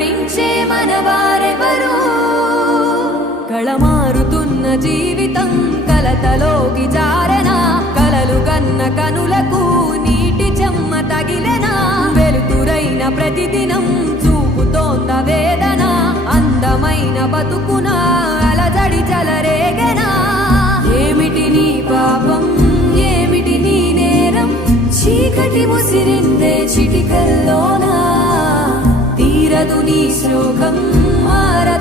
భరించే మనవారెవరు కళమారుతున్న జీవితం కలతలోకి జారెనా కలలు గన్న కనులకు నీటి చెమ్మ తగిలెనా వెలుతురైన ప్రతిదినం చూపుతోంద వేదన అందమైన బతుకున అలజడి చలరేగెనా ఏమిటి నీ పాపం ఏమిటి నీ నేరం చీకటి ముసిరిందే చిటికల్లోనా తీరదు నీ శోకం మారదు